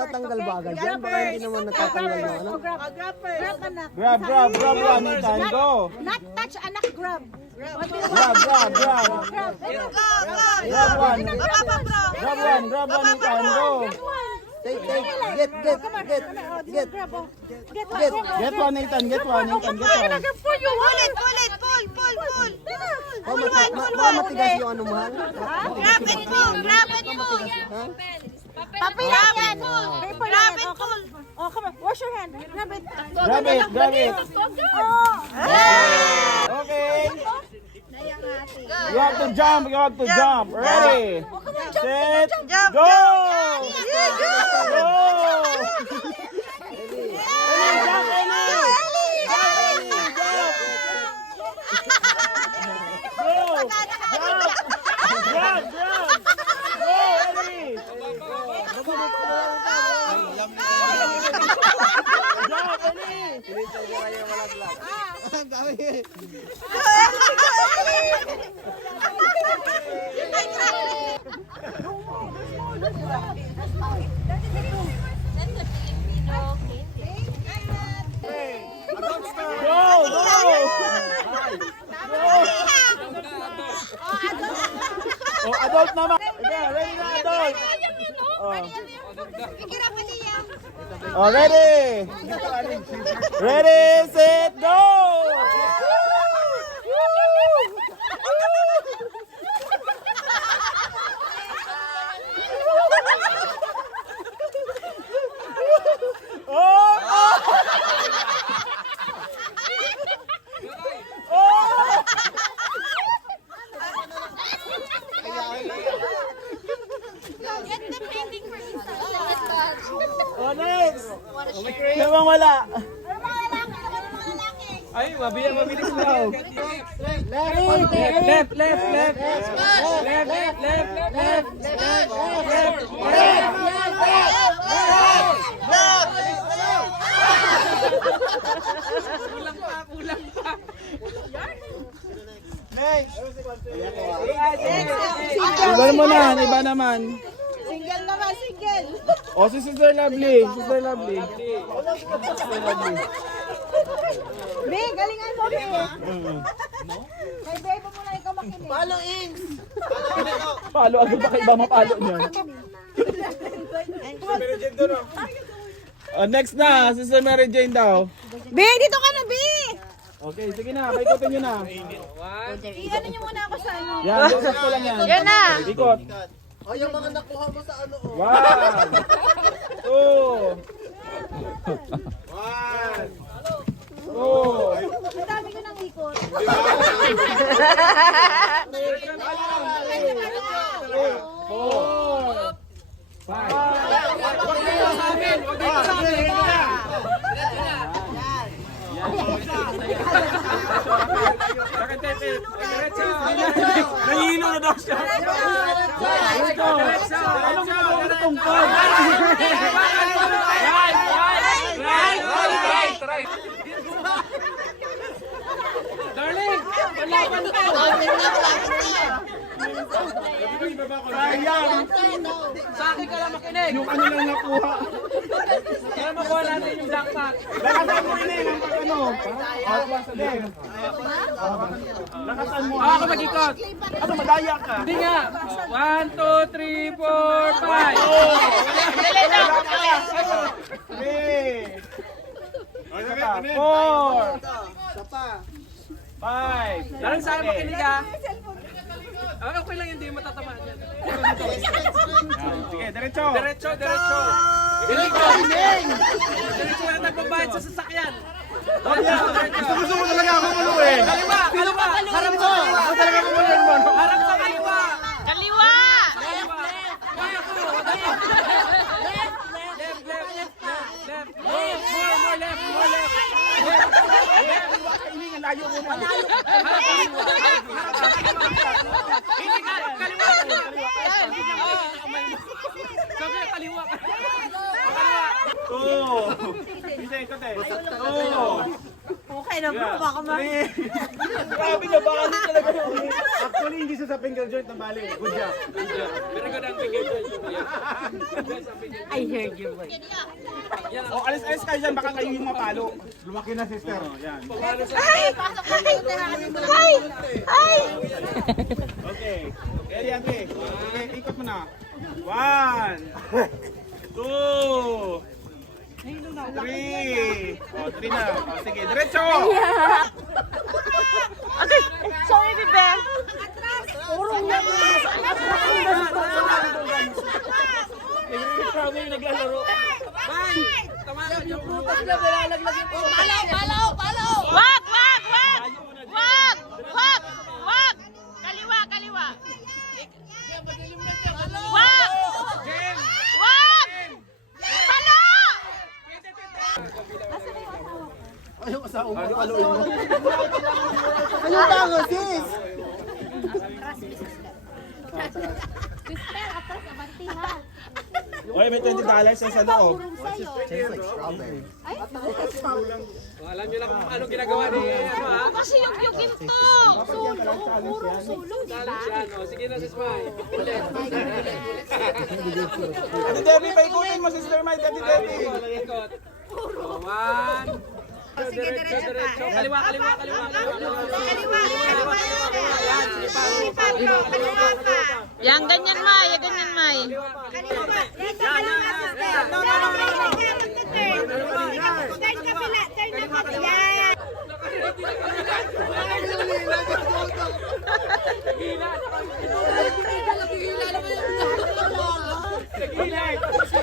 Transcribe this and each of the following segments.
Tatanggal ba agad yan? Baka hindi naman natatanggal yung ano? Grab, anak. Grab, Juanita, and go! Not touch, anak, grab. Grab. Grab one, Juanita, and go! Take, get. Get one, Nathan, get one. For you, pull. Matigas yung ano, mahal? Grab it, pull. Papi lang yan. Grab it, pull. Oh, come on. Wash your hand. Grab it. Grab it. Okay. You have to jump. Ready, set, go! Go! Oh, adult naman. Okay, ready na adult. Oh, ready. Ready, set, go. Oh, next! Namang wala. Ay, mabilis lang. Left. Kulang pa. Next! Iba naman. Single naman, single. Oh, si Sister Lovely. Be, galingan mo, Be. Kay Bebo mo lang ikaw makinig. Palo agad ba kayo ba mapalo niyan? Next na, Sister Mary Jane daw. Be, dito ka na, Be. Okay, sige na, paikotin nyo na. I-ano niyo muna ako sa ano. Yan, ikot ko lang yan. Yan na. Ikot. Oh, yung mga nakuha mo sa ano, oh. 1, 2. Ang dami ko nang ikot. 4, 5. Nahihilo na daw siya. Anong ginagawa na tungkol? Right. Darling, palaban to. Sayang. Sa akin ka lang makinig. Yung ano lang nakuha. Kaya makuha natin yung backpack. Lakasan mo rin ang ano. Lakasan mo. Ako mag-ikot. Ano, madaya ka? Hindi nga. 1, 2, 3, 4, 5. 5. Darling, sa akin makinig ka. Okay lang, hindi matatamaan yan. Sige, diretso. Diretso. Diretso na nagbabayad sa sasakyan. Gusto mo talaga ako maluin. Kaliwa. Harap sa kaliwa. Gusto talaga ako maluin mo. Harap sa kaliwa. Kaliwa. More left. Hilingan, layo mo na. Kaliwa. Sabi kaliwa. Hindi, ikot eh. 2. Okay na bro, baka ma... Grabe na, baka hindi talaga yun. Actually, hindi siya sa finger joint na bali. Good job. Pero ko ng bigay ko. I heard you, boy. O, alis-alis kayo dyan, baka kayo yung mapalo. Lumaki na, sister. Yan. Ay! Ay! Ay! Okay. Ready, ate. Okay, ikot mo na. 1, 2, 3. O, 3 na. O, sige, diretso. Okay, sorry, Bebe. Grabe yung naglalaro. Wag! Wag! Wag! Wag! Wag! Wag! Kaliwa! Kaliwa! Wag! Wag! Palo! Ayaw sa umang paluin mo. Ayaw tango, sis! Oy, may $20 yan sa loob. Tastes like strawberry. Alam niyo lang kung ano ginagawa ni ano ha? Kasi yung ginto! Solo! Puro solo, di ba? Yan, o. Sige na, sis Mai. Ulit. Ate Debbie, paikutin mo, sister Mike. Ate Debbie. Ikot. O, 1. Sige, diretso. Kaliwa, kaliwa, kaliwa. Yan, sige pa. Yan, ganyan, May. Yan, ganyan, May.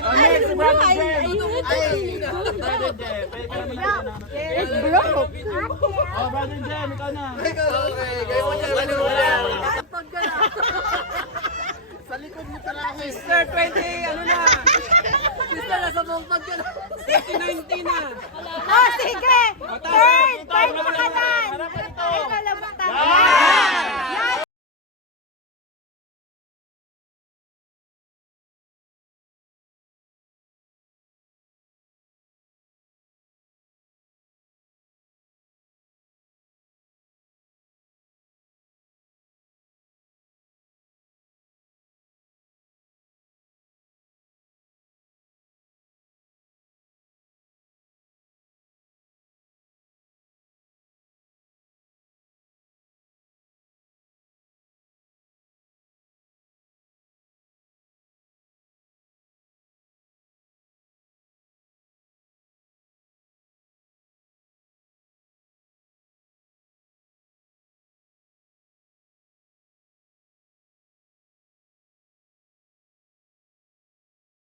Next, si Brother Jen. Brother Jen. It's broke. Oh, Brother Jen, ikaw na. Sa likod mo tarahe. Sister, 20, ano na? Sister, nasa buong pag ka na. 19 na. Oh, sige! Third! Third pakanan! Ay, lalabas tayo. Yan!